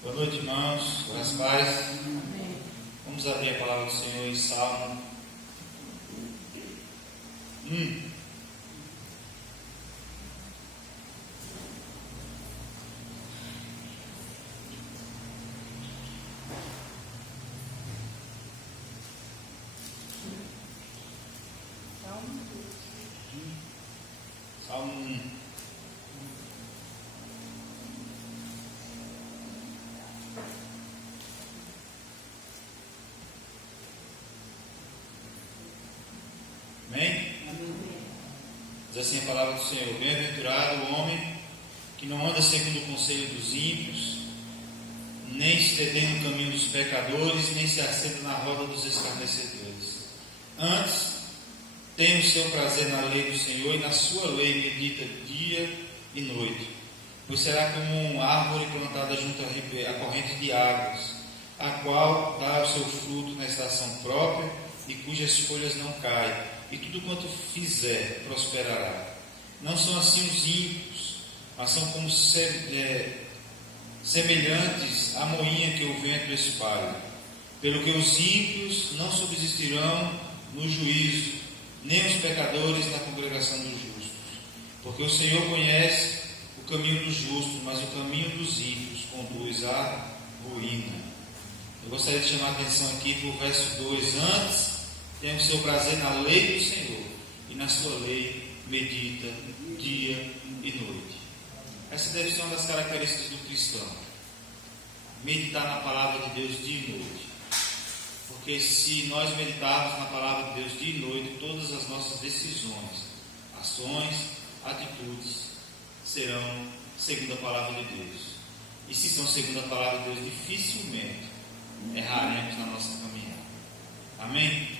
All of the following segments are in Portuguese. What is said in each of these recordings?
Boa noite, irmãos. Boas paz. Vamos abrir a palavra do Senhor em Salmo 1. Salmo 1. Amém? Diz assim a palavra do Senhor: Bem-aventurado o homem que não anda segundo o conselho dos ímpios, nem se detém no caminho dos pecadores, nem se assenta na roda dos escarnecedores. Antes, tem o seu prazer na lei do Senhor, e na sua lei medita dia e noite. Pois será como uma árvore plantada junto à corrente de águas, a qual dá o seu fruto na estação própria, e cujas folhas não caem, e tudo quanto fizer prosperará. Não são assim os ímpios, mas são como semelhantes à moinha que o vento espalha. Pelo que os ímpios não subsistirão no juízo, nem os pecadores na congregação dos justos. Porque o Senhor conhece o caminho dos justos, mas o caminho dos ímpios conduz à ruína. Eu gostaria de chamar a atenção aqui para o verso 2. Antes, tem o seu prazer na lei do Senhor, e na sua lei medita dia e noite. Essa deve ser uma das características do cristão: meditar na palavra de Deus dia e noite. Porque se nós meditarmos na palavra de Deus dia e noite, todas as nossas decisões, ações, atitudes serão segundo a palavra de Deus. E se são segundo a palavra de Deus, dificilmente erraremos na nossa caminhada. Amém?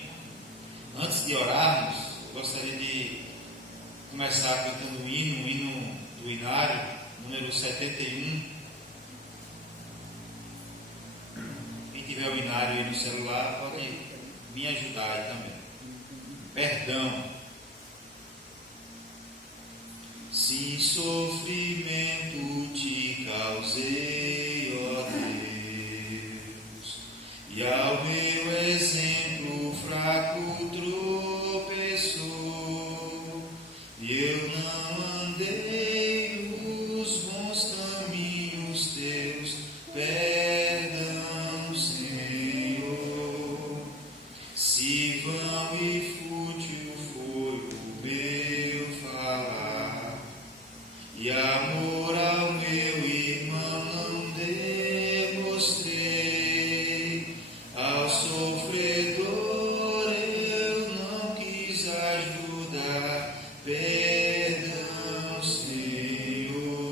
Antes de orarmos, eu gostaria de começar cantando o hino do Inário, número 71. Quem tiver o Inário aí no celular, pode me ajudar aí também. Perdão. Se sofrimento te causei, ó Deus, e ao meu exemplo fraco tropeçou, e eu não andei nos bons caminhos teus, perdão, Senhor. Se vão e fútil foi o meu falar, e amor ao meu irmão não demonstrei, ao sofredor eu não quis ajudar, perdão, Senhor.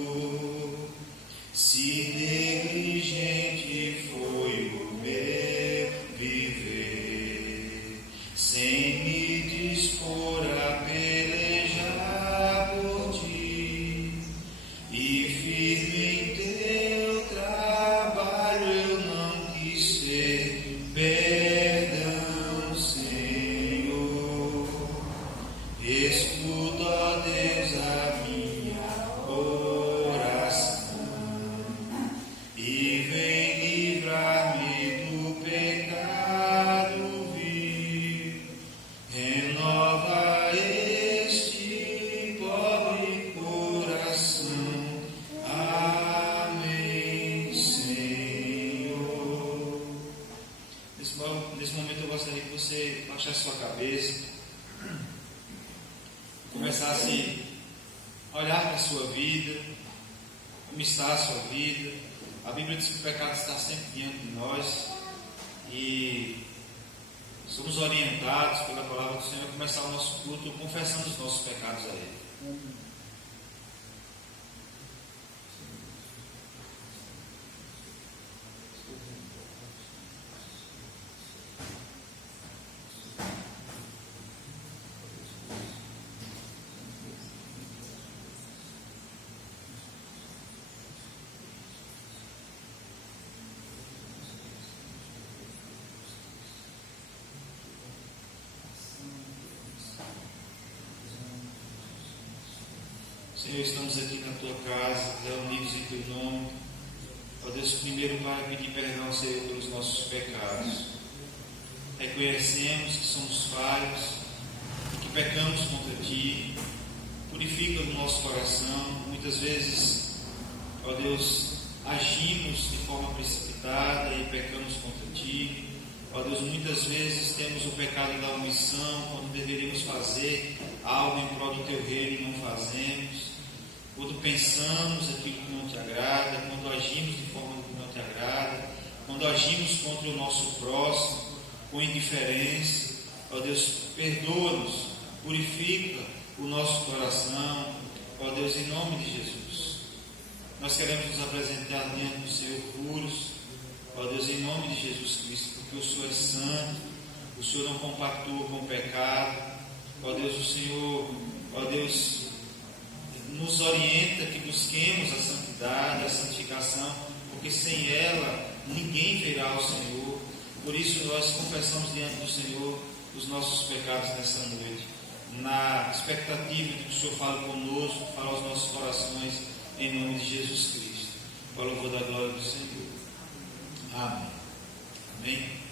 Se negligente foi o meu viver, sem me dispor a pelejar por ti, e firme em teu trabalho eu não quis ser, perdão, Senhor. Escuta, ó Deus, a minha oração, e vem livrar-me do pecado vil. Renova este pobre coração. Amém, Senhor. Nesse momento eu gostaria que você baixasse sua cabeça e começasse a olhar para a sua vida, como está a sua vida. A Bíblia diz que o pecado está sempre diante de nós, e somos orientados pela palavra do Senhor a começar o nosso culto confessando os nossos pecados a Ele. Senhor, estamos aqui na Tua casa, reunidos em Teu nome, Ó Deus, primeiro para pedir perdão ao Senhor pelos nossos pecados. Reconhecemos que somos falhos e que pecamos contra Ti. Purifica o nosso coração. Muitas vezes, ó Deus, agimos de forma precipitada e pecamos contra Ti. Ó Deus, muitas vezes temos o pecado da omissão, quando deveríamos fazer algo em prol do Teu reino e não fazemos. Quando pensamos aquilo que não Te agrada, quando agimos de forma que não Te agrada, quando agimos contra o nosso próximo, com indiferença. Ó Deus, perdoa-nos, purifica o nosso coração. Ó Deus, em nome de Jesus, nós queremos nos apresentar diante do Senhor puros. Ó Deus, em nome de Jesus Cristo, porque o Senhor é santo, o Senhor não compactua com o pecado. Ó Deus, o Senhor, ó Deus, nos orienta que busquemos a santidade, a santificação, porque sem ela ninguém verá ao Senhor. Por isso nós confessamos diante do Senhor os nossos pecados nessa noite, na expectativa de que o Senhor fale conosco, fale aos nossos corações, em nome de Jesus Cristo. Para o louvor da glória do Senhor. Amém. Amém.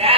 Pra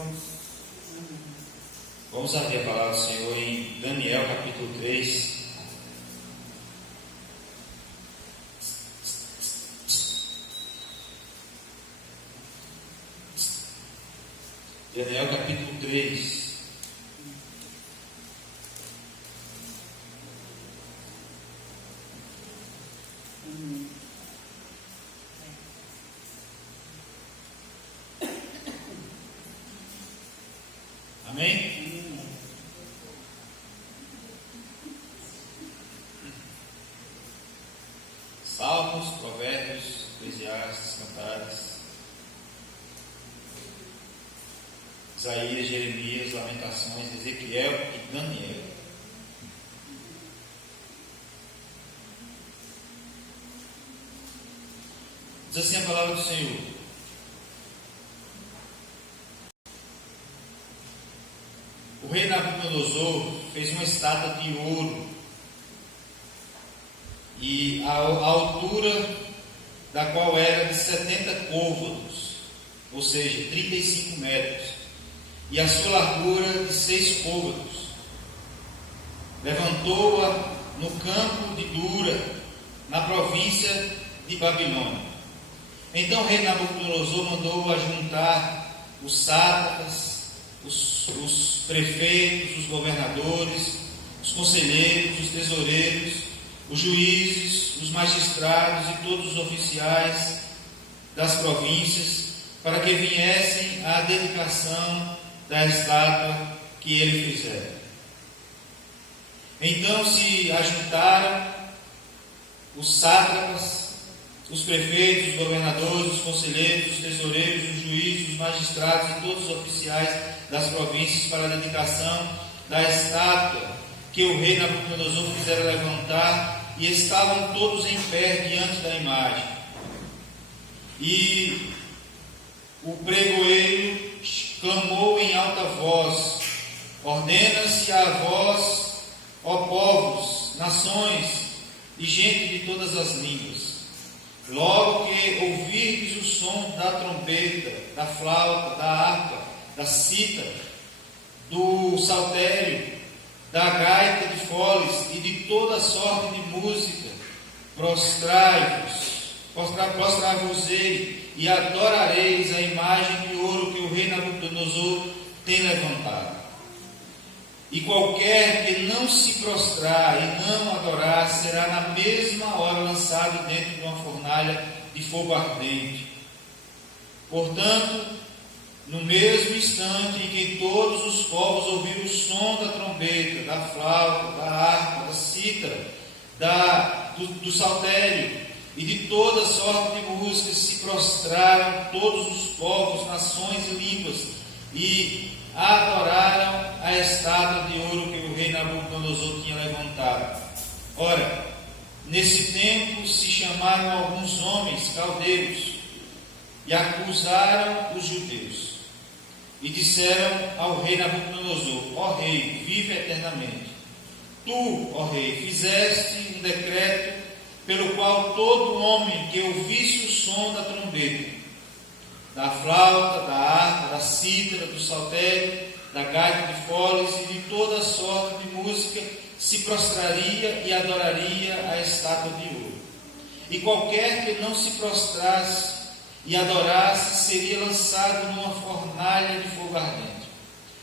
irmãos. Vamos abrir a palavra do Senhor em Daniel capítulo 3. Daniel capítulo 3. Amém? Salmos, Provérbios, Eclesiastes, Cantares, Isaías, Jeremias, Lamentações, Ezequiel e Daniel. Diz assim a palavra do Senhor: o rei Nabucodonosor fez uma estátua de ouro, e a altura da qual era de 70 côvados, ou seja, 35 metros, e a sua largura de 6 côvados. Levantou-a no campo de Dura, na província de Babilônia. Então o rei Nabucodonosor mandou ajuntar os sátrapas, os prefeitos, os governadores, os conselheiros, os tesoureiros, os juízes, os magistrados e todos os oficiais das províncias, para que viessem à dedicação da estátua que ele fizera. Então se ajuntaram os sátrapas, os prefeitos, os governadores, os conselheiros, os tesoureiros, os juízes, os magistrados e todos os oficiais das províncias para a dedicação da estátua que o rei Nabucodonosor fizera levantar, e estavam todos em pé diante da imagem. E o pregoeiro clamou em alta voz: ordena-se a vós, ó povos, nações e gente de todas as línguas, logo que ouvirdes o som da trombeta, da flauta, da harpa, da cítara, do saltério, da gaita de foles e de toda sorte de música, prostrai-vos-ei e adorareis a imagem de ouro que o rei Nabucodonosor tem levantado. E qualquer que não se prostrar e não adorar será na mesma hora lançado dentro de uma fornalha de fogo ardente. Portanto, no mesmo instante em que todos os povos ouviram o som da trombeta, da flauta, da harpa, da cítara, do saltério e de toda sorte de músicas, se prostraram todos os povos, nações e línguas e adoraram a estátua de ouro que o rei Nabucodonosor tinha levantado. Ora, nesse tempo se chamaram alguns homens caldeus e acusaram os judeus. E disseram ao rei Nabucodonosor: ó rei, vive eternamente. Tu, ó rei, fizeste um decreto pelo qual todo homem que ouvisse o som da trombeta, da flauta, da harpa, da cítara, do saltério, da gaita de foles e de toda sorte de música, se prostraria e adoraria a estátua de ouro. E qualquer que não se prostrasse e adorasse seria lançado numa fornalha de fogo ardente.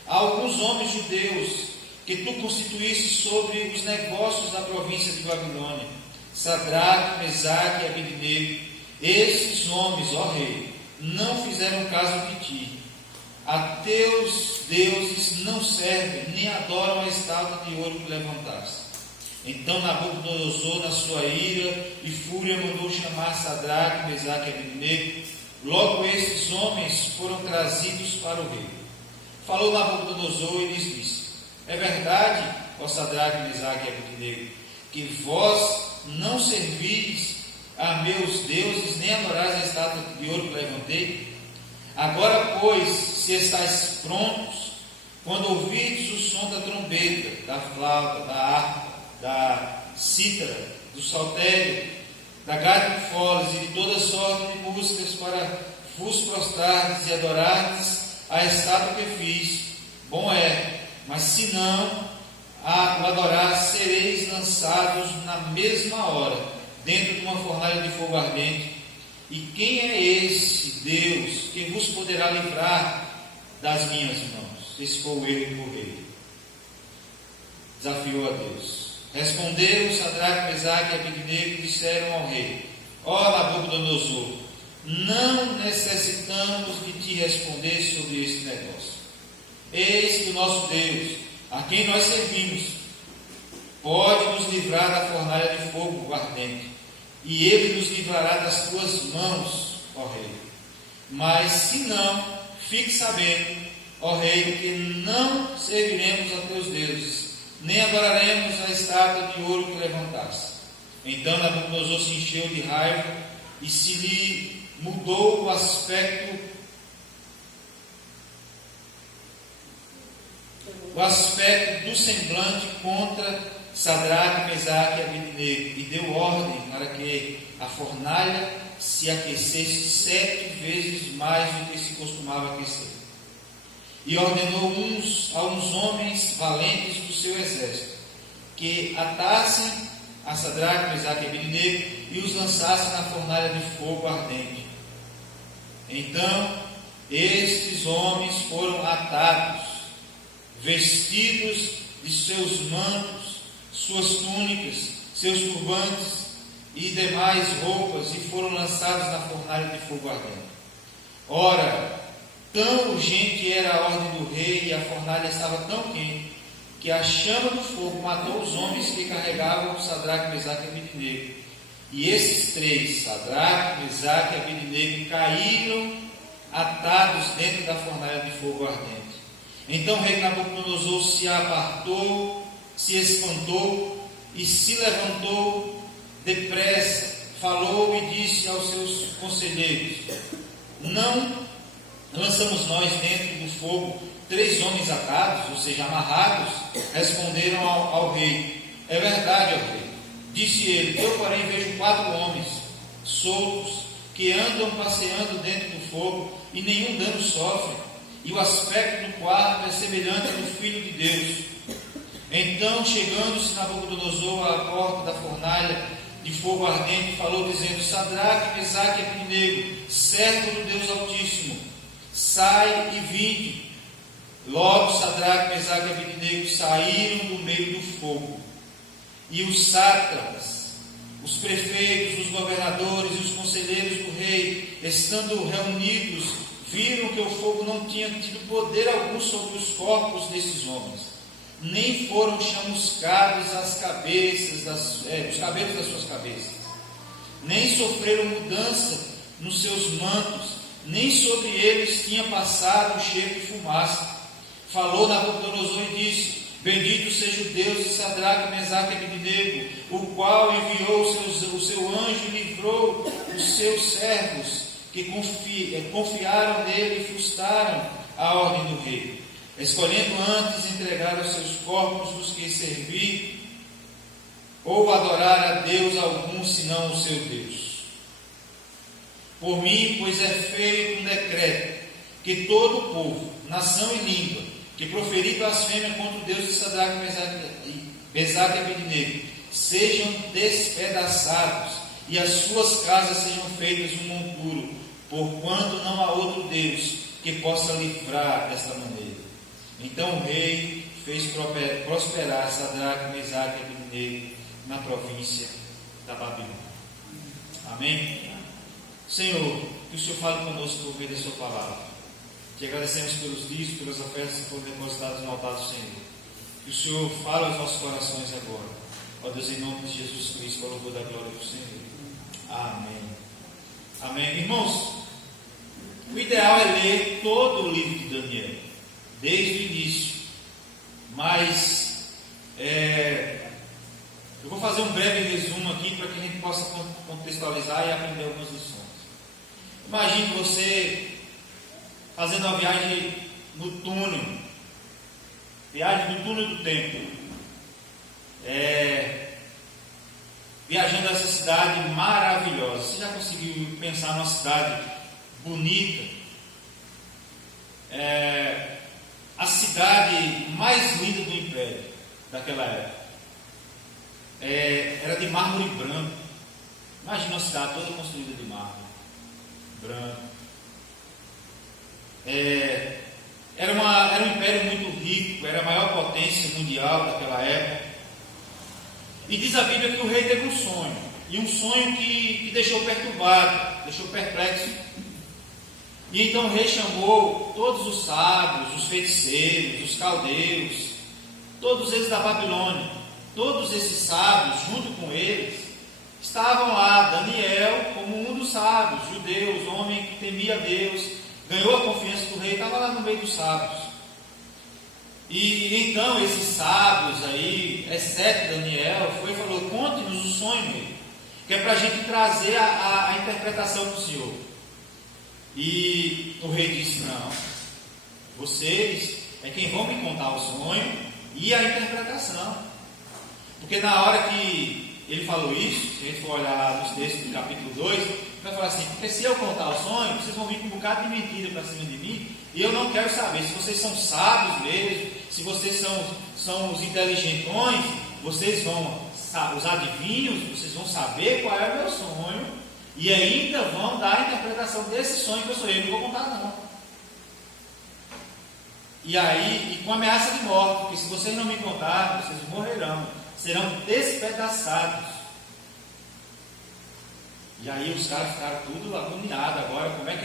Há alguns homens judeus que tu constituíste sobre os negócios da província de Babilônia, Sadraque, Mesaque e Abednego. Esses homens, ó rei, não fizeram caso de ti. A teus deuses não servem, nem adoram a estátua de ouro que levantaste. Então Nabucodonosor, na sua ira e fúria, mandou chamar Sadraque, Mesaque e Abednego. Logo esses homens foram trazidos para o rei. Falou Nabucodonosor e lhes disse: é verdade, ó Sadraque, Mesaque e Abednego, que vós não servis a meus deuses, nem adorais a estátua de ouro que levantei? Agora, pois, se estáis prontos, quando ouvirdes o som da trombeta, da flauta, da harpa, da cítara, do saltério, da gaita de foles e de toda sorte de músicas, para vos prostrardes e adorardes a estátua que fiz, bom é, mas se não a o adorar, sereis lançados na mesma hora, dentro de uma fornalha de fogo ardente. E quem é esse Deus que vos poderá livrar das minhas mãos? Esse foi o erro do rei. Desafiou a Deus. Responderam Sadraque, Mesaque e Abednego e disseram ao rei: ó Nabucodonosor, não necessitamos de te responder sobre este negócio. Eis que o nosso Deus, a quem nós servimos, pode nos livrar da fornalha de fogo ardente, e ele nos livrará das tuas mãos, ó rei. Mas se não, fique sabendo, ó rei, que não serviremos a teus deuses, nem adoraremos a estátua de ouro que levantaste. Então Nabucodonosor se encheu de raiva e se lhe mudou o aspecto do semblante contra Sadraque, Mesaque e Abednego, e deu ordem para que a fornalha se aquecesse 7 vezes mais do que se costumava aquecer. E ordenou a uns homens valentes do seu exército que atassem a Sadraque, Mesaque e Abednego e os lançassem na fornalha de fogo ardente. Então estes homens foram atados, vestidos de seus mantos, suas túnicas, seus turbantes e demais roupas, e foram lançados na fornalha de fogo ardente. Ora, tão urgente era a ordem do rei, e a fornalha estava tão quente, que a chama do fogo matou os homens que carregavam Sadraque, Mesaque e Abednego. E esses 3, Sadraque, Mesaque e Abednego, caíram atados dentro da fornalha de fogo ardente. Então o rei Nabucodonosor se apartou, se espantou e se levantou depressa, falou e disse aos seus conselheiros: não lançamos nós dentro do fogo 3 homens atados, ou seja, amarrados? Responderam ao rei: é verdade, ó rei. Disse ele: eu porém vejo 4 homens soltos que andam passeando dentro do fogo e nenhum dano sofrem, e o aspecto do quarto é semelhante ao do Filho de Deus. Então, chegando-se Nabucodonosor à porta da fornalha de fogo ardente, falou dizendo: Sadraque, Mesaque e Abednego, servo do Deus Altíssimo, sai e vinde. Logo Sadraque, Mesaque e Abednego saíram do meio do fogo. E os sátrapas, os prefeitos, os governadores e os conselheiros do rei, estando reunidos, viram que o fogo não tinha tido poder algum sobre os corpos desses homens, nem foram chamuscados os cabelos das suas cabeças, nem sofreram mudança nos seus mantos, nem sobre eles tinha passado o cheiro de fumaça. Falou Nabucodonosor e disse: bendito seja o Deus de Sadraque, Mesaque e Abednego, o qual enviou o seu anjo e livrou os seus servos que confiaram nele e frustraram a ordem do rei, escolhendo antes entregar os seus corpos dos que servir ou adorar a Deus algum senão o seu Deus. Por mim, pois é feito um decreto que todo o povo, nação e língua, que proferir blasfêmia contra o Deus de Sadraque, Mesaque e Abednego, sejam despedaçados e as suas casas sejam feitas um monturo, porquanto não há outro Deus que possa livrar desta maneira. Então o rei fez prosperar Sadraque, Mesaque e Abednego na província da Babilônia. Amém? Senhor, que o Senhor fale conosco por meio da sua palavra. Te agradecemos pelos dízimos, pelas ofertas que foram depositadas no altar do Senhor. Que o Senhor fale aos nossos corações agora. Ó Deus, em nome de Jesus Cristo, para o louvor da glória do Senhor. Amém. Amém. Irmãos, o ideal é ler todo o livro de Daniel, desde o início. Mas eu vou fazer um breve resumo aqui para que a gente possa contextualizar e aprender algumas lições. Imagine você fazendo uma viagem no túnel, do tempo, viajando essa cidade maravilhosa. Você já conseguiu pensar numa cidade bonita, a cidade mais linda do império daquela época. Era de mármore branco. Imagina uma cidade toda construída de mármore branco. Era um império muito rico, era a maior potência mundial daquela época. E diz a Bíblia que o rei teve um sonho, e um sonho que deixou perturbado, deixou perplexo. E então o rei chamou todos os sábios, os feiticeiros, os caldeus, todos eles da Babilônia. Todos esses sábios, junto com eles, estavam lá. Daniel, como um dos sábios, judeus, homem que temia Deus, ganhou a confiança do rei, estava lá no meio dos sábios. E então esses sábios aí, exceto Daniel, foi e falou: conte-nos o sonho, rei, que é para a gente trazer a interpretação do Senhor. E o rei disse: não, vocês é quem vão me contar o sonho e a interpretação. Porque na hora que ele falou isso, se a gente for olhar lá nos textos do capítulo 2, vai falar assim: porque se eu contar o sonho, vocês vão vir com um bocado de mentira para cima de mim, e eu não quero saber se vocês são sábios mesmo, se vocês são os inteligentões, vocês vão, os adivinhos, vocês vão saber qual é o meu sonho, e ainda vão dar a interpretação desse sonho que eu sonhei. Eu não vou contar não. E aí, e com ameaça de morte, porque se vocês não me contarem, vocês morrerão, serão despedaçados. E aí os caras ficaram tudo agoniados agora. Como é que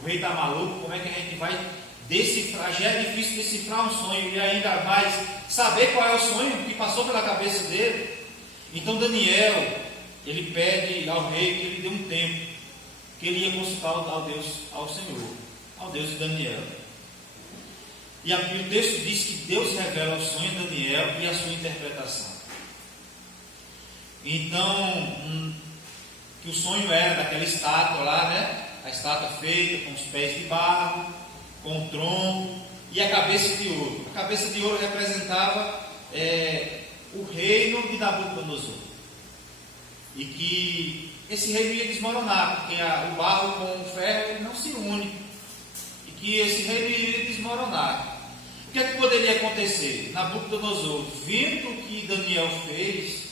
o rei está maluco, como é que a gente vai decifrar? Já é difícil decifrar um sonho e ainda mais saber qual é o sonho que passou pela cabeça dele. Então Daniel, ele pede ao rei que ele dê um tempo, que ele ia consultar ao Senhor, ao Deus de Daniel. E o texto diz que Deus revela o sonho de Daniel e a sua interpretação. Então, que o sonho era daquela estátua lá, né? A estátua feita com os pés de barro, com o tronco e a cabeça de ouro. A cabeça de ouro representava o reino de Nabucodonosor. E que esse reino ia desmoronar, porque o barro com o ferro não se une. E que esse reino iria desmoronar. O que é que poderia acontecer? Nabucodonosor, vendo o que Daniel fez,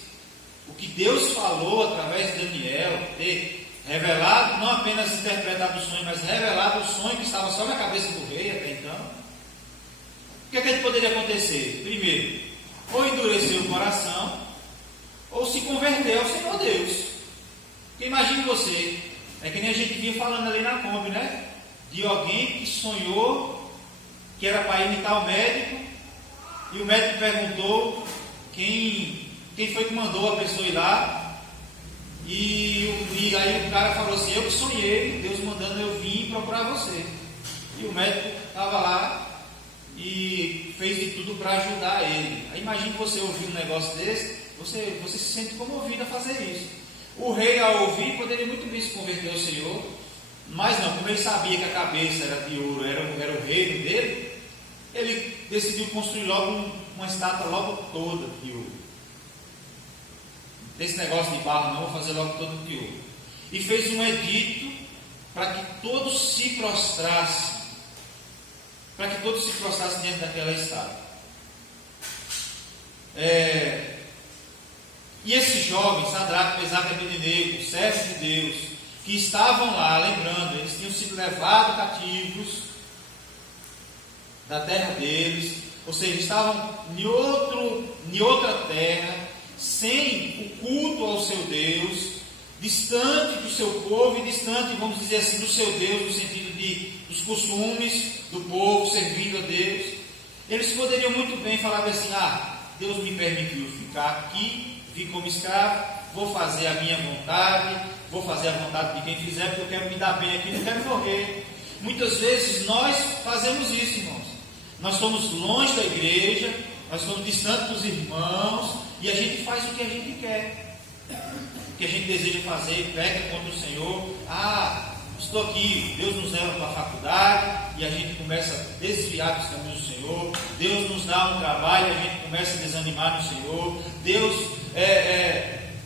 o que Deus falou através de Daniel, ter revelado, não apenas interpretado o sonho, mas revelado o sonho que estava só na cabeça do rei até então. O que é que poderia acontecer? Primeiro, ou endurecer o coração, ou se converter ao Senhor Deus. Porque imagine você, é que nem a gente vinha falando ali na Kombi, né? De alguém que sonhou que era para imitar o médico, e o médico perguntou quem foi que mandou a pessoa ir lá, e aí o cara falou assim: eu que sonhei, Deus mandando eu vir procurar você. E o médico estava lá e fez de tudo para ajudar ele. Aí imagine você ouvir um negócio desse, você se sente comovido a fazer isso. O rei, ao ouvir, poderia muito bem se converter ao Senhor, mas não, como ele sabia que a cabeça era de ouro, era o reino dele, ele decidiu construir logo uma estátua logo toda de ouro. Esse negócio de barro não, vou fazer logo todo de ouro. E fez um edito para que todos se prostrassem, diante daquela estátua. E esses jovens, Sadraque, Mesaque e Abednego, servos de Deus, que estavam lá, lembrando, eles tinham sido levados cativos da terra deles, ou seja, estavam em outra terra, sem o culto ao seu Deus, distante do seu povo e distante, vamos dizer assim, do seu Deus, no sentido dos costumes do povo, servindo a Deus. Eles poderiam muito bem falar assim: Deus me permitiu ficar aqui, vim como escravo, vou fazer a minha vontade, vou fazer a vontade de quem fizer, porque eu quero me dar bem aqui, não quero morrer. Muitas vezes nós fazemos isso, irmãos. Nós estamos longe da igreja, nós estamos distantes dos irmãos, e a gente faz o que a gente quer, o que a gente deseja fazer, peca contra o Senhor. Estou aqui, Deus nos leva para a faculdade, e a gente começa a desviar dos caminhos do Senhor. Deus nos dá um trabalho, e a gente começa a desanimar no Senhor. Deus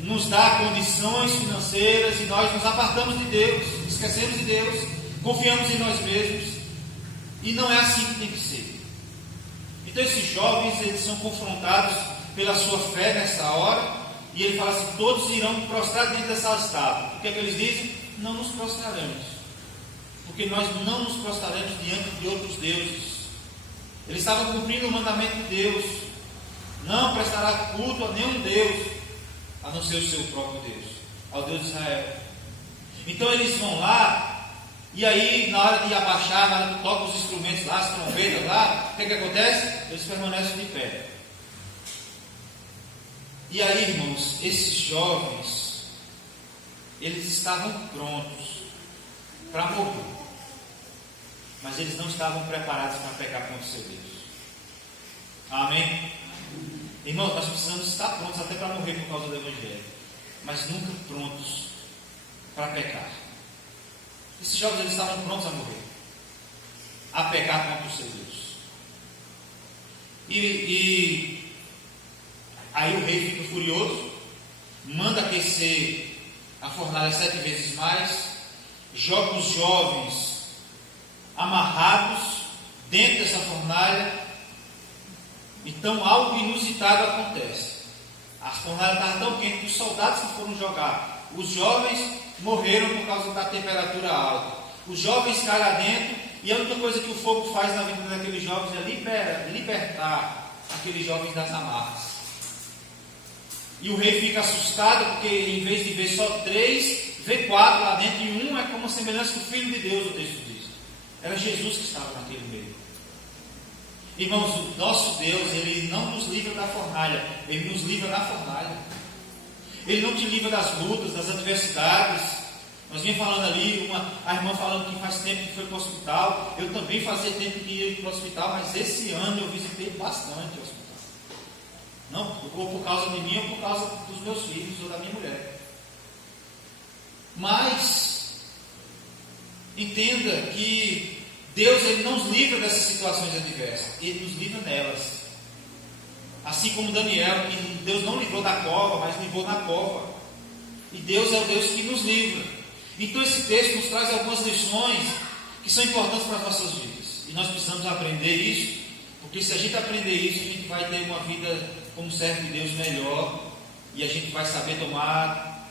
nos dá condições financeiras, e nós nos apartamos de Deus, esquecemos de Deus, confiamos em nós mesmos. E não é assim que tem que ser. Então esses jovens, eles são confrontados pela sua fé nessa hora, e ele fala assim: todos irão prostrar diante dessa estátua. O que é que eles dizem? Não nos prostraremos, porque nós não nos prostraremos diante de outros deuses. Eles estavam cumprindo o mandamento de Deus: não prestará culto a nenhum Deus, a não ser o seu próprio Deus, ao Deus de Israel. Então eles vão lá, e aí na hora de abaixar, na hora que tocam os instrumentos lá, as trombetas lá, o que acontece? Eles permanecem de pé. E aí, irmãos, esses jovens, eles estavam prontos para morrer, mas eles não estavam preparados para pecar contra o seu Deus. Amém? Irmãos, nós precisamos estar prontos até para morrer por causa do Evangelho, mas nunca prontos para pecar. Esses jovens, eles estavam prontos a morrer, a pecar contra o seu Deus. E aí o rei fica furioso, manda aquecer a fornalha 7 vezes mais, joga os jovens amarrados dentro dessa fornalha. Então algo inusitado acontece. A fornalha estava tão quente que os soldados que foram jogar os jovens morreram por causa da temperatura alta. Os jovens caem lá dentro, e a única coisa que o fogo faz na vida daqueles jovens é libertar aqueles jovens das amarras. E o rei fica assustado, porque em vez de ver só 3, vê 4 lá dentro, e um é como a semelhança do Filho de Deus, o texto diz. Era Jesus que estava naquele meio. Irmãos, o nosso Deus, Ele não nos livra da fornalha, Ele nos livra da fornalha. Ele não te livra das lutas, das adversidades. Nós vimos falando ali, a irmã falando que faz tempo que foi para o hospital. Eu também fazia tempo que ia para o hospital, mas esse ano eu visitei bastante o hospital. Não ou por causa de mim, ou por causa dos meus filhos, ou da minha mulher. Mas, entenda que Deus, Ele não nos livra dessas situações adversas, Ele nos livra nelas. Assim como Daniel, que Deus não livrou da cova, mas livrou na cova. E Deus é o Deus que nos livra. Então esse texto nos traz algumas lições que são importantes para as nossas vidas. E nós precisamos aprender isso, porque se a gente aprender isso, a gente vai ter uma vida como servo de Deus melhor. E a gente vai saber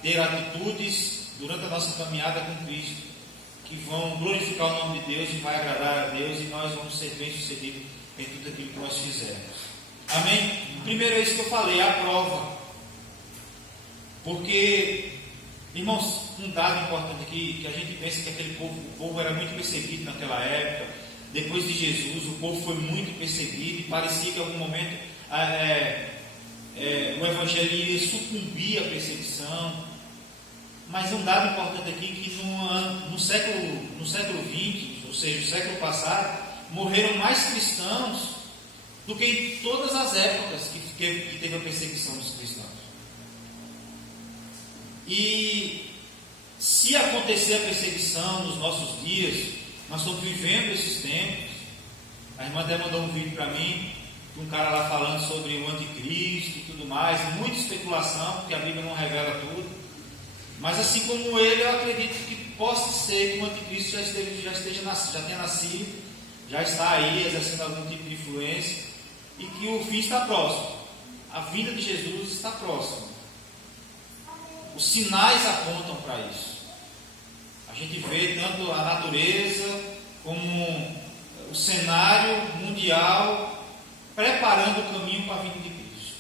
ter atitudes durante a nossa caminhada com Cristo, que vão glorificar o nome de Deus e vai agradar a Deus, e nós vamos ser bem-sucedidos em tudo aquilo que nós fizermos. Amém? Primeiro é isso que eu falei, a prova. Porque, irmãos, um dado importante aqui, que a gente pensa que o povo era muito perseguido naquela época. Depois de Jesus, o povo foi muito perseguido, e parecia que em algum momento o Evangelho ia sucumbir à perseguição. Mas um dado importante aqui, que no século XX, ou seja, o século passado, morreram mais cristãos do que em todas as épocas que teve a perseguição dos cristãos. E se acontecer a perseguição nos nossos dias, nós estamos vivendo esses tempos. A irmã até mandou um vídeo para mim, de um cara lá falando sobre o anticristo e tudo mais, muita especulação, porque a Bíblia não revela tudo. Mas assim como ele, eu acredito que possa ser que o anticristo já tenha nascido, já está aí exercendo algum tipo de influência, e que o fim está próximo. A vinda de Jesus está próxima. Os sinais apontam para isso. A gente vê tanto a natureza como o cenário mundial preparando o caminho para a vinda de Cristo.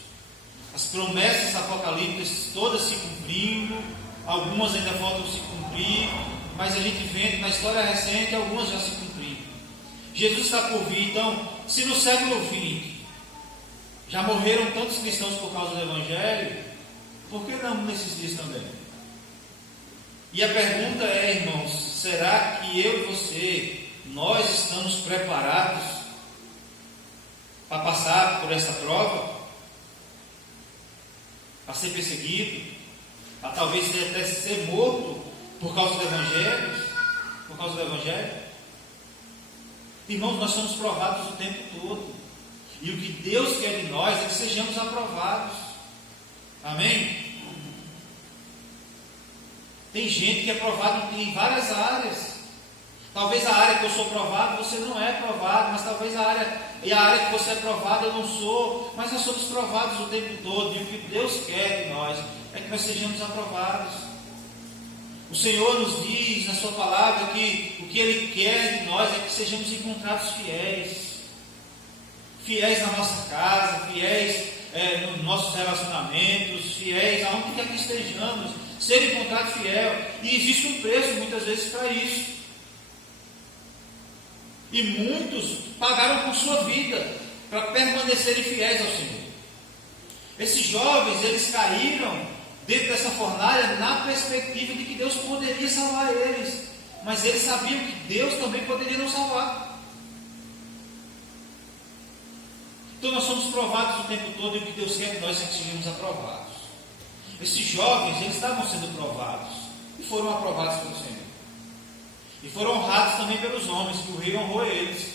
As promessas apocalípticas todas se cumprindo, algumas ainda faltam se cumprir, mas a gente vê na história recente algumas já se cumprindo. Jesus está por vir. Então, se no século XX já morreram tantos cristãos por causa do Evangelho, por que não nesses dias também? E a pergunta é, irmãos, será que eu e você, nós estamos preparados para passar por essa prova? Para ser perseguido? Para talvez até ser morto por causa do Evangelho? Por causa do Evangelho? Irmãos, nós somos provados o tempo todo. E o que Deus quer de nós é que sejamos aprovados. Amém? Tem gente que é aprovado em várias áreas. Talvez a área que eu sou provado, você não é provado, mas talvez a área que você é provado, eu não sou, mas nós somos provados o tempo todo, e o que Deus quer de nós é que nós sejamos aprovados. O Senhor nos diz na sua palavra que o que Ele quer de nós é que sejamos encontrados fiéis na nossa casa, fiéis nos nossos relacionamentos, fiéis aonde quer que estejamos, ser encontrado fiel. E existe um preço muitas vezes para isso. E muitos pagaram com sua vida para permanecerem fiéis ao Senhor. Esses jovens, eles caíram dentro dessa fornalha na perspectiva de que Deus poderia salvar eles, mas eles sabiam que Deus também poderia não salvar. Então nós somos provados o tempo todo, e o que Deus quer de nós é que sejamos aprovados. Esses jovens, eles estavam sendo provados e foram aprovados pelo Senhor. E foram honrados também pelos homens, que o rei honrou eles.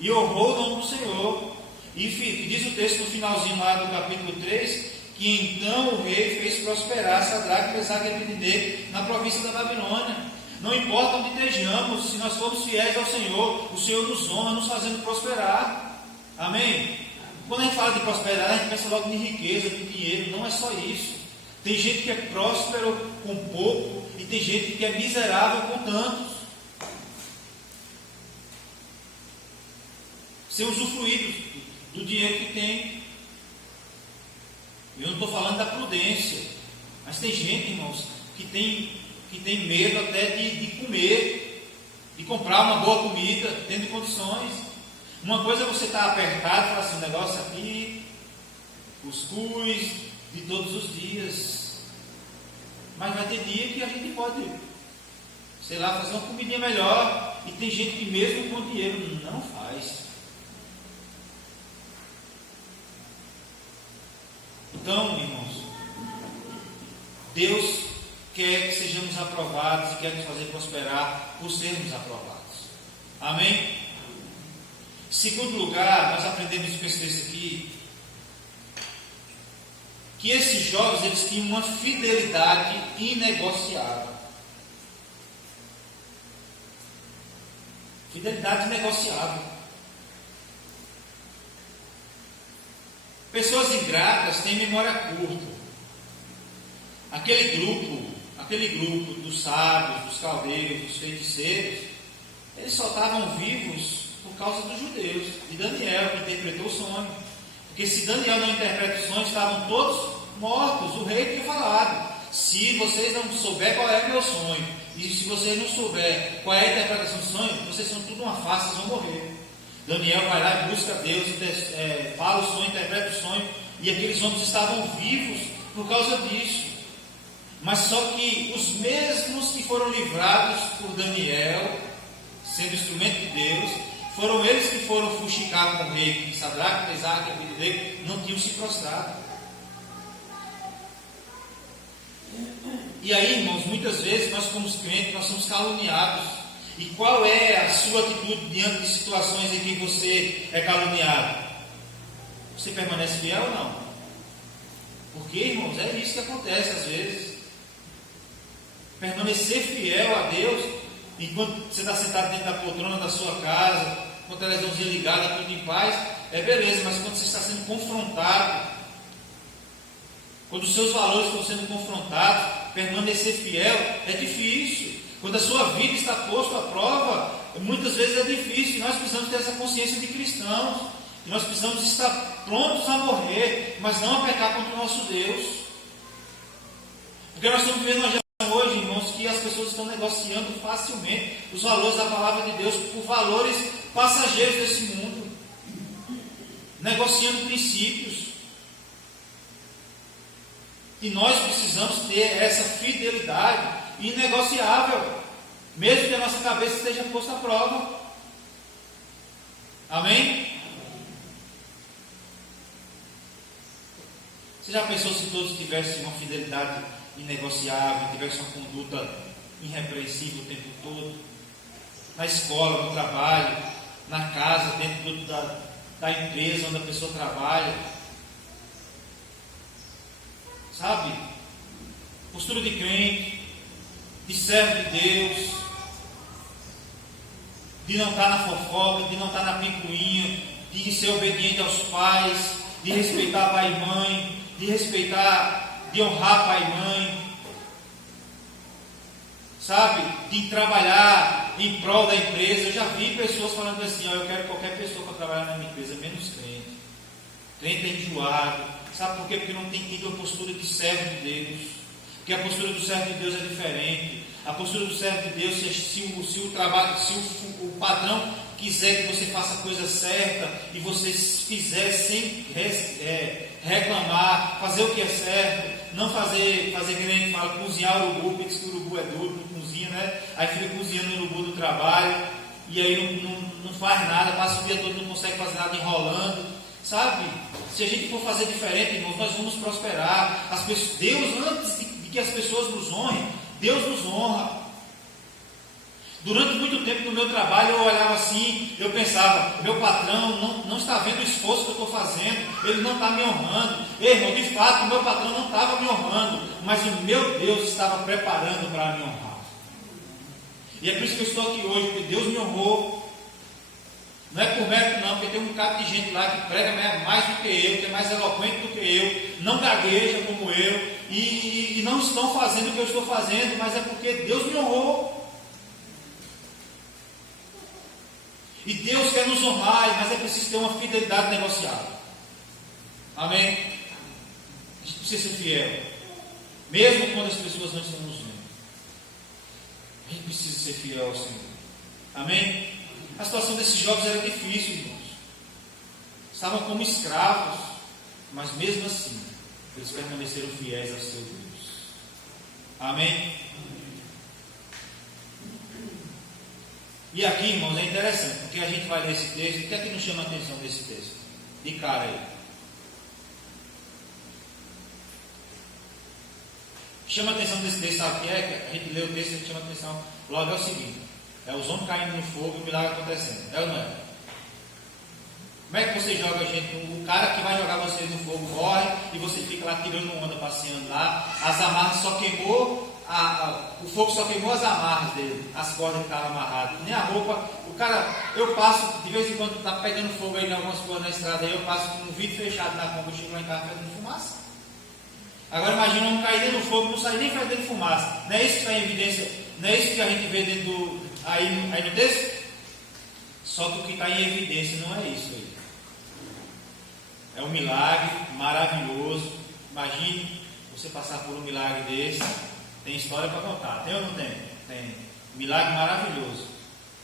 E honrou o nome do Senhor. E diz o texto no finalzinho lá do capítulo 3, que então o rei fez prosperar Sadraque, Mesaque e Abednego na província da Babilônia. Não importa onde estejamos, se nós formos fiéis ao Senhor, o Senhor nos honra, nos fazendo prosperar. Amém? Quando a gente fala de prosperar, a gente pensa logo em riqueza, de dinheiro. Não é só isso. Tem gente que é próspero com pouco, e tem gente que é miserável com tantos. Sem usufruir do dinheiro que tem. Eu não estou falando da prudência, mas tem gente, irmãos, que tem medo até de comer, de comprar uma boa comida, tendo condições. Uma coisa é você estar apertado e falar assim, um negócio aqui, cuscuz de todos os dias. Mas vai ter dia que a gente pode, sei lá, fazer uma comidinha melhor. E tem gente que mesmo com dinheiro não faz. Então, irmãos, Deus quer que sejamos aprovados e quer nos fazer prosperar por sermos aprovados. Amém? Segundo lugar, nós aprendemos com esse texto aqui, que esses jovens, eles tinham uma fidelidade inegociável. Fidelidade inegociável. Pessoas ingratas têm memória curta. Aquele grupo dos sábios, dos caldeus, dos feiticeiros, eles só estavam vivos por causa dos judeus, de Daniel, que interpretou o sonho. Porque se Daniel não interpreta o sonho, estavam todos mortos. O rei tinha falado: se vocês não souberem qual é o meu sonho, e se vocês não souberem qual é a interpretação do sonho, vocês são tudo uma farsa, vocês vão morrer. Daniel vai lá e busca Deus, fala o sonho, interpreta o sonho, e aqueles homens estavam vivos por causa disso. Mas só que os mesmos que foram livrados por Daniel, sendo instrumento de Deus, foram eles que foram fuxicar com o rei, que Sadraque, Mesaque e Abednego não tinham se prostrado. E aí, irmãos, muitas vezes nós, como crentes, nós somos caluniados. E qual é a sua atitude diante de situações em que você é caluniado? Você permanece fiel ou não? Porque, irmãos, é isso que acontece às vezes. Permanecer fiel a Deus, enquanto você está sentado dentro da poltrona da sua casa, com a televisãozinha ligada, tudo em paz, é beleza, mas quando você está sendo confrontado, quando os seus valores estão sendo confrontados, permanecer fiel é difícil. Quando a sua vida está posta à prova, muitas vezes é difícil. E nós precisamos ter essa consciência de cristãos. E nós precisamos estar prontos a morrer, mas não a pecar contra o nosso Deus. Porque nós estamos vivendo uma geração hoje, irmãos, que as pessoas estão negociando facilmente os valores da palavra de Deus por valores passageiros desse mundo. Negociando princípios. E nós precisamos ter essa fidelidade inegociável, mesmo que a nossa cabeça esteja posta à prova. Amém? Você já pensou se todos tivessem uma fidelidade inegociável, tivessem uma conduta irrepreensível o tempo todo? Na escola, no trabalho, na casa, dentro da empresa onde a pessoa trabalha. Sabe? Postura de crente, de servo de Deus. de não estar na fofoca, de não estar na picuinha, de ser obediente aos pais, de respeitar pai e mãe, de honrar pai e mãe, sabe, de trabalhar em prol da empresa. Eu já vi pessoas falando assim: eu quero qualquer pessoa para trabalhar na minha empresa, menos crente. Crente é enjoado. Sabe por quê? Porque não tem tido a postura de servo de Deus. Porque a postura do servo de Deus é diferente. A postura do servo de Deus, se o patrão quiser que você faça a coisa certa e você fizer sem reclamar, fazer o que é certo, não fazer que a gente fala, cozinhar o urubu, porque diz que o urubu é duro, não cozinha, né? Aí fica cozinhando o urubu do trabalho e aí não faz nada, passa o dia todo, não consegue fazer nada, enrolando, sabe? Se a gente for fazer diferente, irmãos, nós vamos prosperar. Deus, antes de que as pessoas nos honrem, Deus nos honra. Durante muito tempo no meu trabalho eu olhava assim, eu pensava: meu patrão não está vendo o esforço que eu estou fazendo, ele não está me honrando. Irmão, de fato, o meu patrão não estava me honrando, mas o meu Deus estava preparando para me honrar. E é por isso que eu estou aqui hoje, porque Deus me honrou. Não é por mérito não, porque tem um bocado de gente lá que prega mais do que eu, que é mais eloquente do que eu, não gagueja como eu, e não estão fazendo o que eu estou fazendo, mas é porque Deus me honrou. E Deus quer nos honrar, mas é preciso ter uma fidelidade negociável. Amém? A gente precisa ser fiel, mesmo quando as pessoas não estão nos vendo. A gente precisa ser fiel ao Senhor. Amém? A situação desses jovens era difícil, irmãos. Estavam como escravos, mas mesmo assim, eles permaneceram fiéis ao seu Deus. Amém? E aqui, irmãos, é interessante, porque a gente vai ler esse texto. O que é que nos chama a atenção desse texto? De cara aí. Chama a atenção desse texto, sabe o que é? A gente lê o texto e a gente chama a atenção. Logo é o seguinte: é os homens caindo no fogo e o milagre acontecendo. É ou não é? Como é que você joga, gente? O cara que vai jogar vocês no fogo morre e você fica lá tirando onda, passeando lá. As amarras só queimou. O fogo só queimou as amarras dele, as cordas que estavam amarradas, nem a roupa. O cara, eu passo, de vez em quando está pegando fogo aí em algumas coisas na estrada, aí eu passo com um vidro fechado na combustível lá em casa fazendo fumaça. Agora imagina um homem cair dentro do fogo e não sair nem fazendo fumaça. Não é isso que está em evidência, não é isso que a gente vê dentro do. Aí no texto? Só que o que está em evidência não é isso aí. É um milagre maravilhoso. Imagine você passar por um milagre desse. Tem história para contar, tem ou não tem? Tem. Milagre maravilhoso.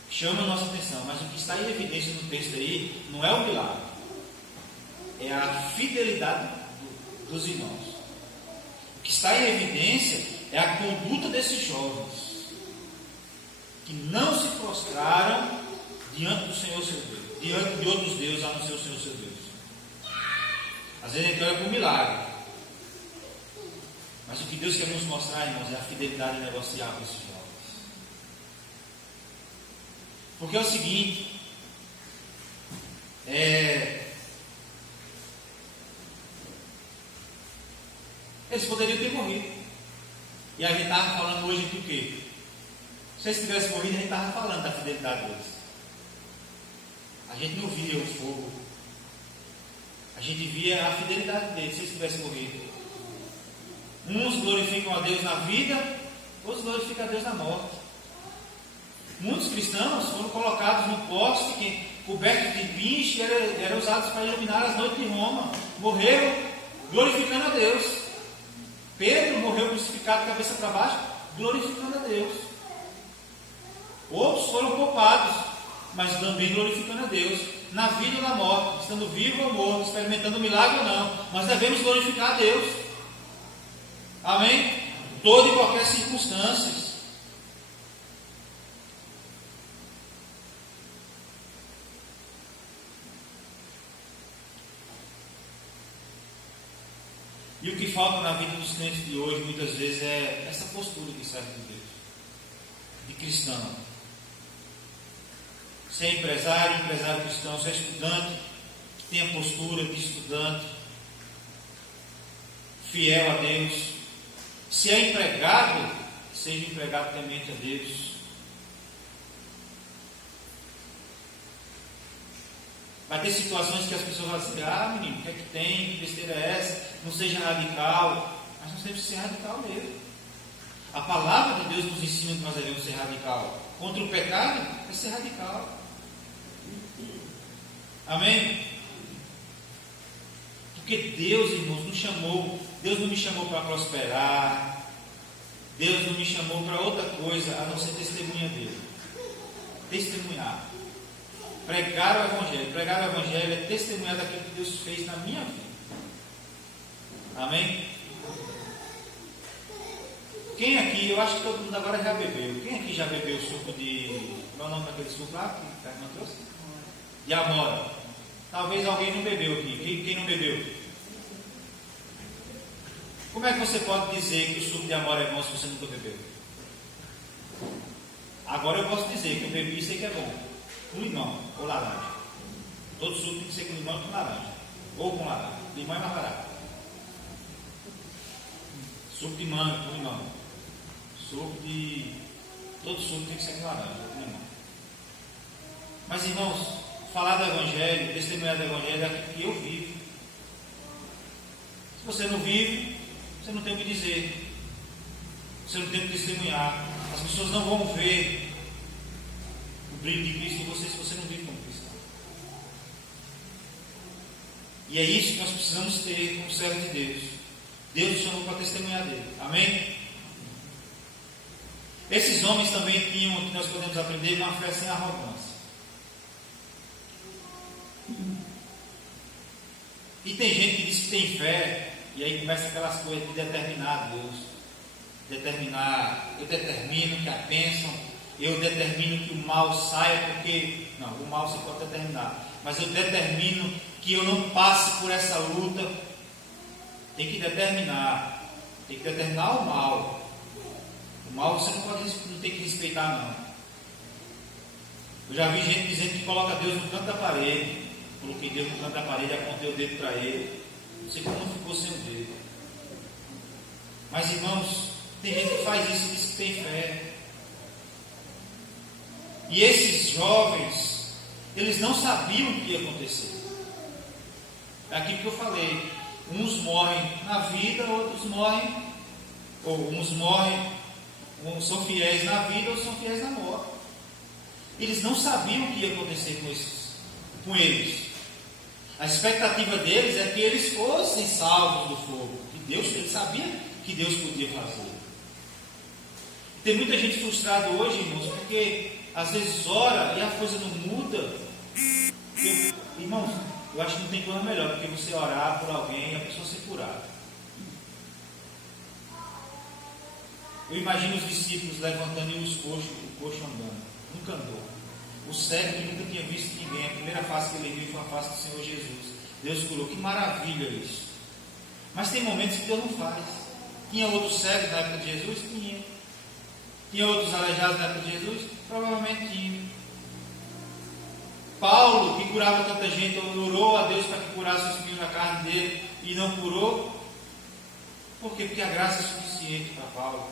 Chama a nossa atenção, mas o que está em evidência no texto aí não é o milagre, é a fidelidade dos irmãos. O que está em evidência é a conduta desses jovens, que não se prostraram diante do Senhor seu Deus, diante de outros deuses, a não ser o Senhor seu Deus. Às vezes a gente olha para o milagre, mas o que Deus quer nos mostrar, irmãos, é a fidelidade negociável desses jovens. Porque é o seguinte, eles poderiam ter morrido. E a gente estava falando hoje do quê? Se eles tivessem morrido, a gente estava falando da fidelidade deles. A gente não via o fogo, a gente via a fidelidade deles. Se eles tivessem morrido, uns glorificam a Deus na vida, outros glorificam a Deus na morte. Muitos cristãos foram colocados no poste, cobertos de pinche, e eram usados para iluminar as noites de Roma. Morreram glorificando a Deus. Pedro morreu crucificado, cabeça para baixo, glorificando a Deus. Outros foram poupados, mas também glorificando a Deus, na vida ou na morte, estando vivo ou morto, experimentando milagre ou não, mas devemos glorificar a Deus. Amém? Toda e qualquer circunstância. E o que falta na vida dos crentes de hoje, muitas vezes, é essa postura de servo de Deus, de cristão. Ser empresário cristão, ser estudante, que tenha postura de estudante, fiel a Deus. Se é empregado, seja empregado temente a Deus. Vai ter situações que as pessoas vão dizer, menino, o que é que tem? Que besteira é essa? Não seja radical. Mas nós temos que ser radical mesmo. A palavra de Deus nos ensina que nós devemos ser radical. Contra o pecado é ser radical. Amém? Porque Deus, irmãos, nos chamou. Deus não me chamou para prosperar. Deus não me chamou para outra coisa a não ser testemunha dele. Testemunhar. Pregar o Evangelho. Pregar o Evangelho é testemunhar daquilo que Deus fez na minha vida. Amém? Quem aqui, eu acho que todo mundo agora já bebeu. Quem aqui já bebeu suco de... Qual é o nome daquele suco lá que a irmã trouxe? De amora. Talvez alguém não bebeu aqui. Quem não bebeu? Como é que você pode dizer que o suco de amora é bom se você nunca bebeu? Agora eu posso dizer que eu bebi e sei que é bom. Com limão ou laranja. Todo suco tem que ser com limão ou com laranja. Ou com laranja. Limão é mais barato. Suco de manga com limão. Todo suco tem que ser com laranja ou com limão. Mas, irmãos, falar do Evangelho, testemunhar do Evangelho é aquilo que eu vivo. Se você não vive, você não tem o que dizer. Você não tem o que testemunhar. As pessoas não vão ver o brilho de Cristo em você se você não vive como cristão. E é isso que nós precisamos ter como servo de Deus. Deus nos chamou para testemunhar dele. Amém? Esses homens também tinham, que nós podemos aprender, uma fé sem arrogância. E tem gente que diz que tem fé, e aí começa aquelas coisas de determinar Deus. Eu determino que a bênção, eu determino que o mal saia, porque, não, o mal você pode determinar, mas eu determino que eu não passe por essa luta. Tem que determinar o mal. O mal você não tem que respeitar, não. Eu já vi gente dizendo que coloca Deus no canto da parede. Coloquei Deus no canto da parede, apontei o dedo para ele. Não sei como não ficou sem o dedo. Mas, irmãos, tem gente que faz isso e diz que tem fé. E esses jovens, eles não sabiam o que ia acontecer. É aquilo que eu falei. Uns morrem na vida, outros morrem, uns são fiéis na vida, outros são fiéis na morte. Eles não sabiam o que ia acontecer com eles. A expectativa deles é que eles fossem salvos do fogo. Eles sabiam que Deus podia fazer. Tem muita gente frustrada hoje, irmãos, porque às vezes ora e a coisa não muda. Irmãos, eu acho que não tem coisa melhor do que você orar por alguém e a pessoa ser curada. Eu imagino os discípulos levantando e o coxo andando. Nunca andou. O cego que nunca tinha visto ninguém. A primeira face que ele viu foi a face do Senhor Jesus. Deus curou. Que maravilha isso. Mas tem momentos que Deus não faz. Tinha outros cegos na época de Jesus? Tinha. Tinha outros aleijados na época de Jesus? Provavelmente tinha. Paulo, que curava tanta gente, orou a Deus para que curasse os espinhos na carne dele e não curou. Por quê? Porque a graça é suficiente para Paulo.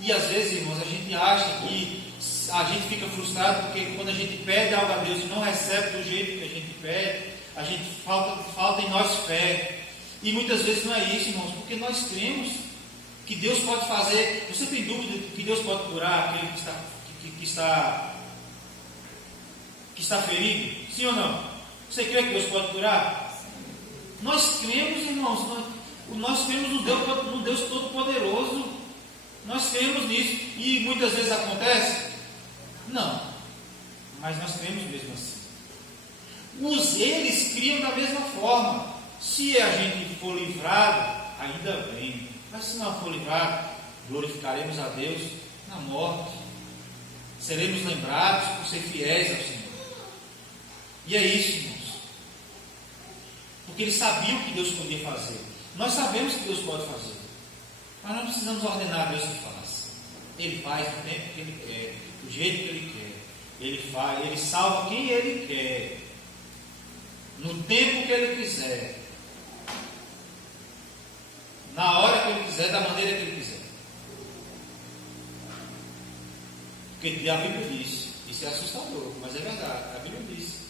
E às vezes, irmãos, a gente acha que a gente fica frustrado porque quando a gente pede algo a Deus e não recebe do jeito que a gente pede, a gente falta em nós fé. E muitas vezes não é isso, irmãos, porque nós cremos que Deus pode fazer. Você tem dúvida que Deus pode curar aquele que está ferido? Sim ou não? Você crê que Deus pode curar? Nós cremos, irmãos, nós cremos no Deus Todo-Poderoso. Nós cremos nisso. E muitas vezes acontece? Não. Mas nós cremos mesmo assim. Eles criam da mesma forma. Se a gente for livrado, ainda bem. Mas se não for livrado, glorificaremos a Deus na morte. Seremos lembrados por ser fiéis ao Senhor. E é isso, irmãos. Porque eles sabiam o que Deus podia fazer. Nós sabemos que Deus pode fazer. Mas não precisamos ordenar a Deus que faça. Ele faz no tempo que Ele quer, do jeito que Ele quer. Ele salva quem Ele quer, no tempo que Ele quiser, na hora que Ele quiser, da maneira que Ele quiser. Porque a Bíblia diz, isso é assustador, mas é verdade, a Bíblia diz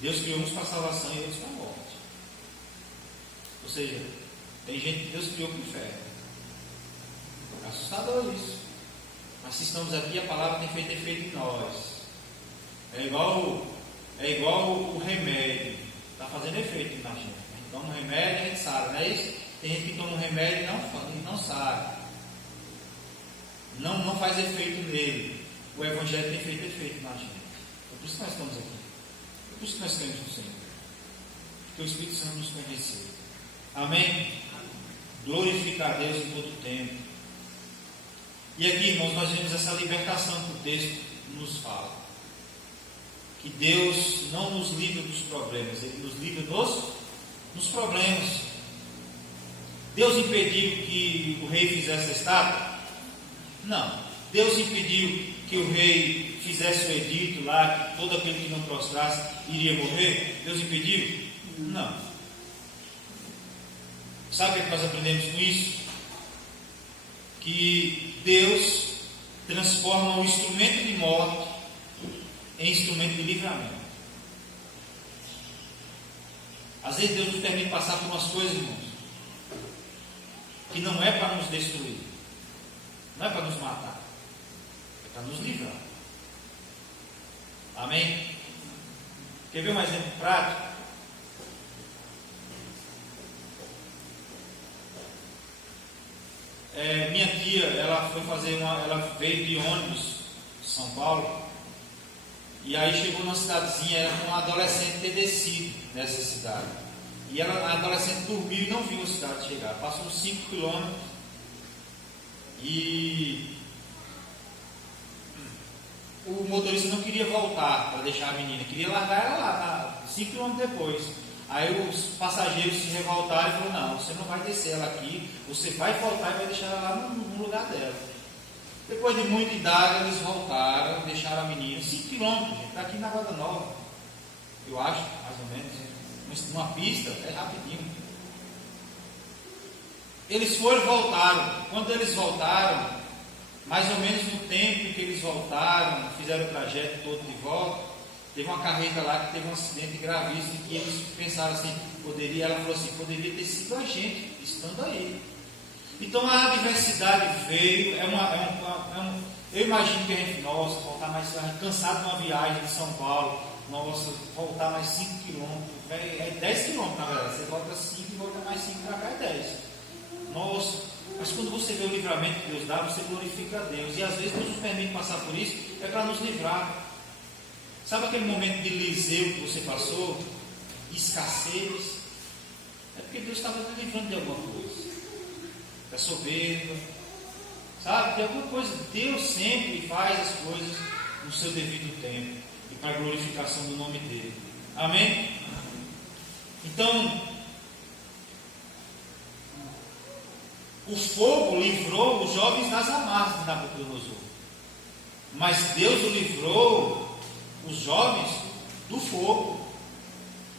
Deus criou uns para salvação e outros para a morte. Ou seja, tem gente que Deus criou para o inferno. É assustador isso. Mas se estamos aqui, a palavra tem feito efeito em nós. É igual o remédio. Está fazendo efeito na gente. A gente toma um remédio e a gente sabe, não é isso? Tem gente que toma um remédio e não sabe. Não faz efeito nele. O Evangelho tem feito efeito na gente. É por isso que nós estamos aqui. É por isso que nós temos no Senhor. Porque o Espírito Santo nos conheceu. Amém? Glorificar a Deus em todo o tempo. E aqui, irmãos, nós vemos essa libertação que o texto nos fala. Que Deus não nos livra dos problemas, Ele nos livra dos problemas. Deus impediu que o rei fizesse a estátua? Não. Deus impediu que o rei fizesse o edito lá, que todo aquele que não prostrasse iria morrer? Deus impediu? Não. Sabe o que nós aprendemos com isso? Que Deus transforma o instrumento de morte em instrumento de livramento. Às vezes Deus nos permite passar por umas coisas, irmãos, que não é para nos destruir, não é para nos matar, é para nos livrar. Amém? Quer ver um exemplo prático? Minha tia, ela veio de ônibus de São Paulo, e aí chegou numa cidadezinha, era com uma adolescente ter descido nessa cidade. E a adolescente dormiu e não viu a cidade chegar. Passou uns 5 quilômetros e o motorista não queria voltar para deixar a menina, queria largar ela lá, 5 quilômetros depois. Aí os passageiros se revoltaram e falaram: não, você não vai descer ela aqui, você vai voltar e vai deixar ela lá no lugar dela. Depois de muito indaga, eles voltaram, deixaram a menina 5 quilômetros, está aqui na Guarda Nova, eu acho, mais ou menos, numa pista, é rapidinho. Eles foram e voltaram. Quando eles voltaram, mais ou menos no tempo em que eles voltaram, fizeram o trajeto todo de volta, teve uma carreta lá que teve um acidente gravíssimo, e eles pensaram assim, ela falou assim, poderia ter sido a gente, estando aí. Então a adversidade veio, eu imagino que a gente, voltar mais, cansado de uma viagem de São Paulo, voltar mais 5 quilômetros, é 10 quilômetros na verdade, você volta 5 e volta mais 5 para cá, é 10. Nossa, mas quando você vê o livramento que Deus dá, você glorifica a Deus, e às vezes Deus nos permite passar por isso, é para nos livrar. Sabe aquele momento de Eliseu que você passou? Escassez? É porque Deus estava te livrando de alguma coisa. Da soberba. Sabe? De alguma coisa. Deus sempre faz as coisas no seu devido tempo. E para a glorificação do nome dele. Amém? Então, o fogo livrou os jovens das amarras de Nabucodonosor. Mas Deus o livrou os jovens do fogo.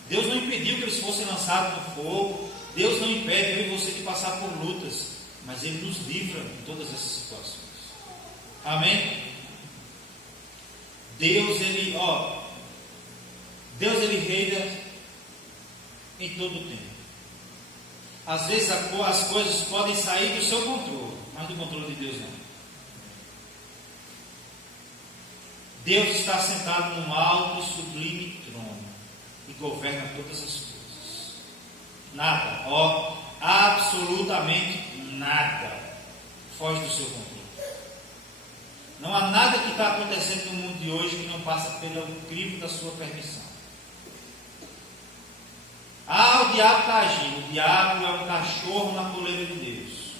Deus não impediu que eles fossem lançados no fogo. Deus não impede eu e você de passar por lutas, mas Ele nos livra em todas essas situações. Amém? Deus ele reina em todo o tempo. Às vezes as coisas podem sair do seu controle, mas do controle de Deus não. Deus está sentado num alto e sublime trono e governa todas as coisas. Nada, absolutamente nada foge do seu controle. Não há nada que está acontecendo no mundo de hoje que não passa pelo crivo da sua permissão. O diabo está agindo. O diabo é um cachorro na coleira de Deus.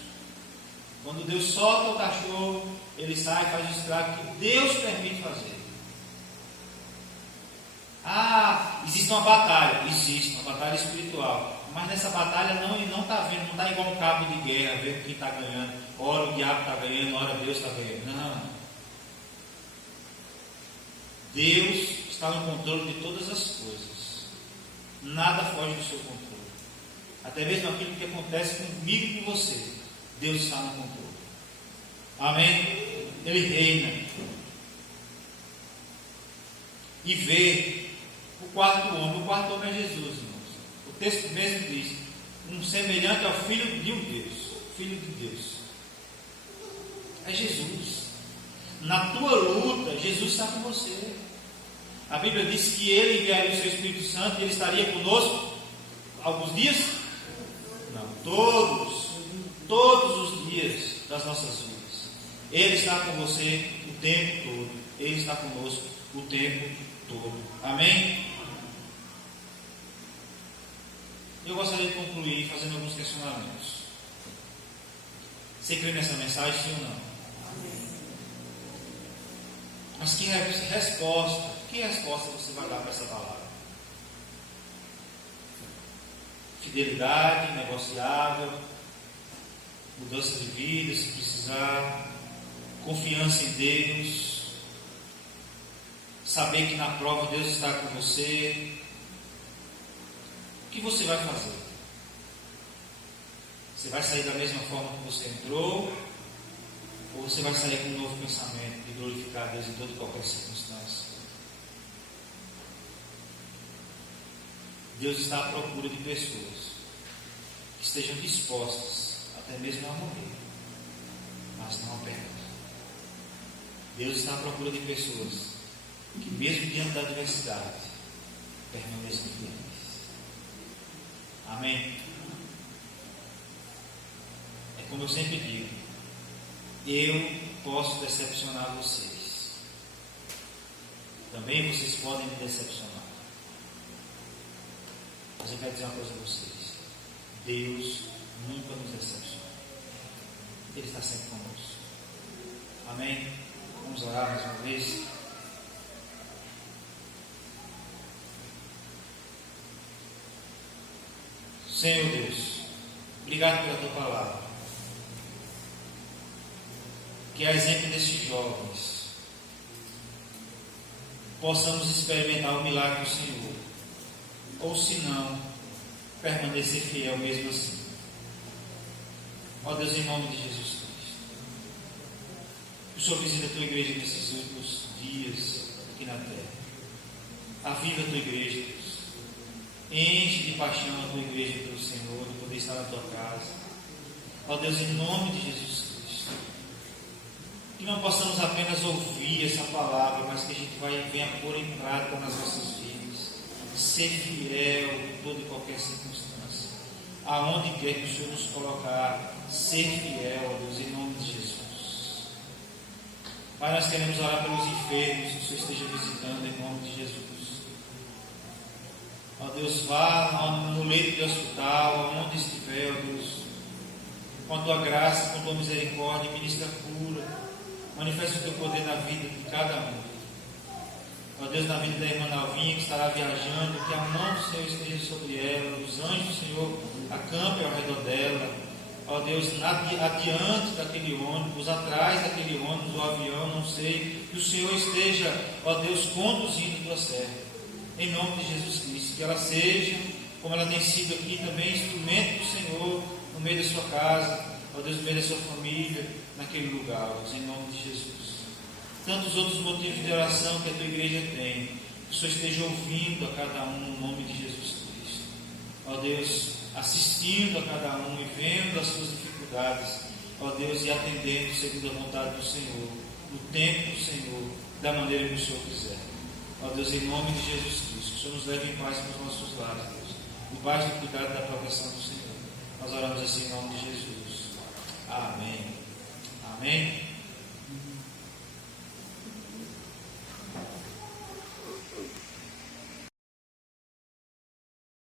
Quando Deus solta o cachorro, ele sai e faz o estrago que Deus permite fazer. Existe uma batalha. Existe uma batalha espiritual. Mas nessa batalha não está vendo, não está igual um cabo de guerra, vendo quem está ganhando. Ora o diabo está ganhando, ora Deus está ganhando. Não. Deus está no controle de todas as coisas. Nada foge do seu controle. Até mesmo aquilo que acontece comigo e com você. Deus está no controle. Amém? Ele reina. E vê. quarto homem. O quarto homem é Jesus, irmãos. O texto mesmo diz: um semelhante ao Filho de um Deus. Filho de Deus. É Jesus. Na tua luta, Jesus está com você. A Bíblia diz que Ele enviaria o seu Espírito Santo e Ele estaria conosco alguns dias? Não, todos os dias das nossas vidas. Ele está com você o tempo todo. Ele está conosco o tempo todo. Amém? Eu gostaria de concluir fazendo alguns questionamentos. Você crê nessa mensagem, sim ou não? Amém. Mas que resposta você vai dar para essa palavra? Fidelidade, negociável, mudança de vida, se precisar, confiança em Deus, saber que na prova Deus está com você. O que você vai fazer? Você vai sair da mesma forma que você entrou? Ou você vai sair com um novo pensamento de glorificar a Deus em toda e qualquer circunstância? Deus está à procura de pessoas que estejam dispostas até mesmo a morrer, mas não a perder. Deus está à procura de pessoas que, mesmo diante da adversidade, permaneçam firmes. Amém? É como eu sempre digo: eu posso decepcionar vocês, também vocês podem me decepcionar. Mas eu quero dizer uma coisa a vocês: Deus nunca nos decepciona. Ele está sempre conosco. Amém? Vamos orar mais uma vez. Senhor Deus, obrigado pela tua palavra. Que a exemplo desses jovens possamos experimentar o milagre do Senhor, ou se não, permanecer fiel mesmo assim. Ó Deus, em nome de Jesus Cristo, o Senhor visita a tua igreja nesses últimos dias aqui na terra. Aviva a tua igreja, Deus. Enche de paixão a tua igreja pelo Senhor, de poder estar na tua casa. Ó Deus, em nome de Jesus Cristo, que não possamos apenas ouvir essa palavra, mas que a gente venha pôr em prática nas nossas vidas. Ser fiel em toda e qualquer circunstância. Aonde quer que o Senhor nos colocar, ser fiel, ó Deus, em nome de Jesus. Pai, nós queremos orar pelos enfermos, que o Senhor esteja visitando em nome de Jesus. Ó Deus, vá no leito do hospital, aonde estiver, ó Deus, com a tua graça, com a tua misericórdia, ministra cura, manifesta o teu poder na vida de cada um. Ó Deus, na vida da irmã Nalvinha, que estará viajando, que a mão do Senhor esteja sobre ela, os anjos do Senhor acampem ao redor dela. Ó Deus, adiante daquele ônibus, atrás daquele ônibus, do avião, não sei, que o Senhor esteja, ó Deus, conduzindo tua serva. Em nome de Jesus Cristo, que ela seja, como ela tem sido aqui também, instrumento do Senhor no meio da sua casa, ó Deus, no meio da sua família, naquele lugar, ó Deus, em nome de Jesus. Tantos outros motivos de oração que a tua igreja tem, que o Senhor esteja ouvindo a cada um no nome de Jesus Cristo. Ó Deus, assistindo a cada um e vendo as suas dificuldades, ó Deus, e atendendo segundo a vontade do Senhor, no tempo do Senhor, da maneira que o Senhor quiser. Ó Deus, em nome de Jesus Cristo, que o Senhor nos leve em paz para os nossos lares, Deus. Em paz e cuidado da proteção do Senhor. Nós oramos assim em nome de Jesus. Amém. Amém.